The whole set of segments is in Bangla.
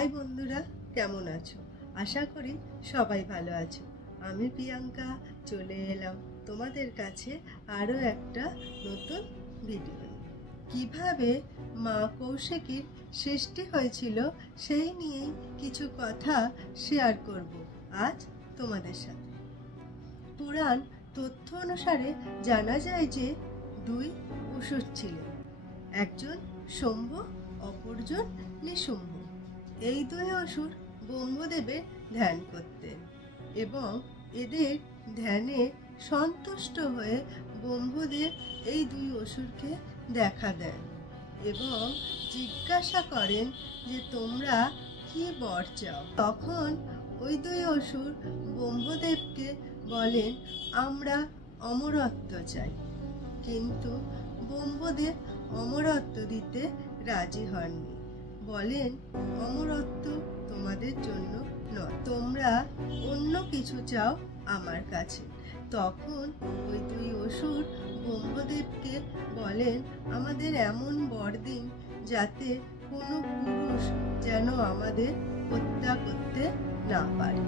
হাই বন্ধুরা, কেমন আছো? আশা করি সবাই ভালো আছো। আমি প্রিয়াঙ্কা চলে এলাম তোমাদের কাছে আরও একটা নতুন ভিডিও নিয়ে। কিভাবে মা কৌশিকীর সৃষ্টি হয়েছিল সেই নিয়েই কিছু কথা শেয়ার করব আজ তোমাদের সাথে। পুরাণ তথ্য অনুসারে জানা যায় যে দুই অসুর ছিলেন, একজন শম্ভ, অপরজন নিশুম্ভ। এই দুই অসুর ব্রহ্মদেবের ধ্যান করতেন এবং এদের ধ্যানে সন্তুষ্ট হয়ে ব্রহ্মদেব এই দুই অসুরকে দেখা দেন এবং জিজ্ঞাসা করেন যে তোমরা কি বর চাও। তখন ওই দুই অসুর ব্রহ্মদেবকে বলেন আমরা অমরত্ব চাই, কিন্তু ব্রহ্মদেব অমরত্ব দিতে রাজি হননি। বলেন অমরত্ব তোমাদের জন্য নয়, তোমরা অন্য কিছু চাও আমার কাছে। তখন ওই দুই অসুর ব্রহ্মদেবকে বলেন আমাদের এমন বর দিন যাতে কোনো পুরুষ যেন আমাদের হত্যা করতে না পারে।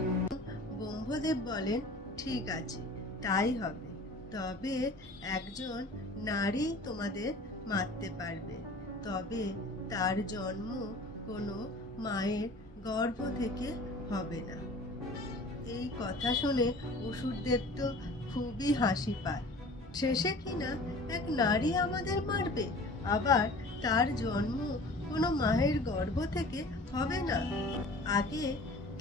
ব্রহ্মদেব বলেন ঠিক আছে, তাই হবে, তবে একজন নারী তোমাদের মারতে পারবে, তবে তার জন্ম কোনো মায়ের গর্ভ থেকে হবে না। এই কথা শুনে অসুরদের তো খুবই হাসি পায়। শেষে কিনা এক নারী আমাদের মারবে, আবার তার জন্ম কোনো মায়ের গর্ভ থেকে হবে না। আগে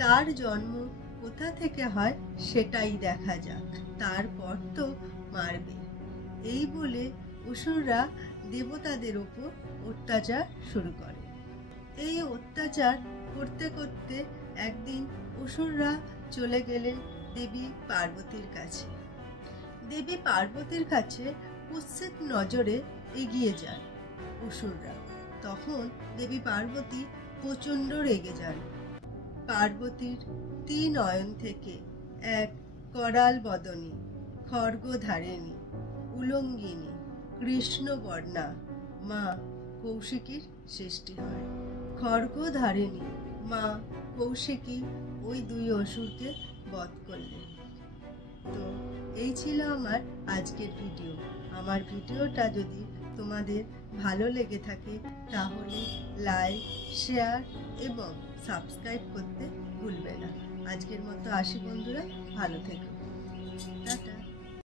তার জন্ম কোথা থেকে হয় সেটাই দেখা যাক, তারপর তো মারবে। এই বলে অসুররা দেবতাদের ওপর অত্যাচার শুরু করে। এই অত্যাচার করতে করতে একদিন অসুররা চলে গেলেন দেবী পার্বতীর কাছে। দেবী পার্বতীর কাছে কুৎসিত নজরে এগিয়ে যায় অসুররা। তখন দেবী পার্বতী প্রচণ্ড রেগে যান। পার্বতীর তিন নয়ন থেকে এক করাল বদনী, খড়গধারিণী, উলঙ্গিনী, কৃষ্ণবর্ণা মা কৌশিকীর সৃষ্টি হয়। খড়গধারিণী মা কৌশিকী ওই দুই অসুরকে বধ করলেন। তো এই ছিল আমার আজকের ভিডিও। আমার ভিডিওটা যদি তোমাদের ভালো লেগে থাকে তাহলে লাইক, শেয়ার এবং সাবস্ক্রাইব করতে ভুলবে না। আজকের মতো আসি বন্ধুরা, ভালো থেকো, টাটা।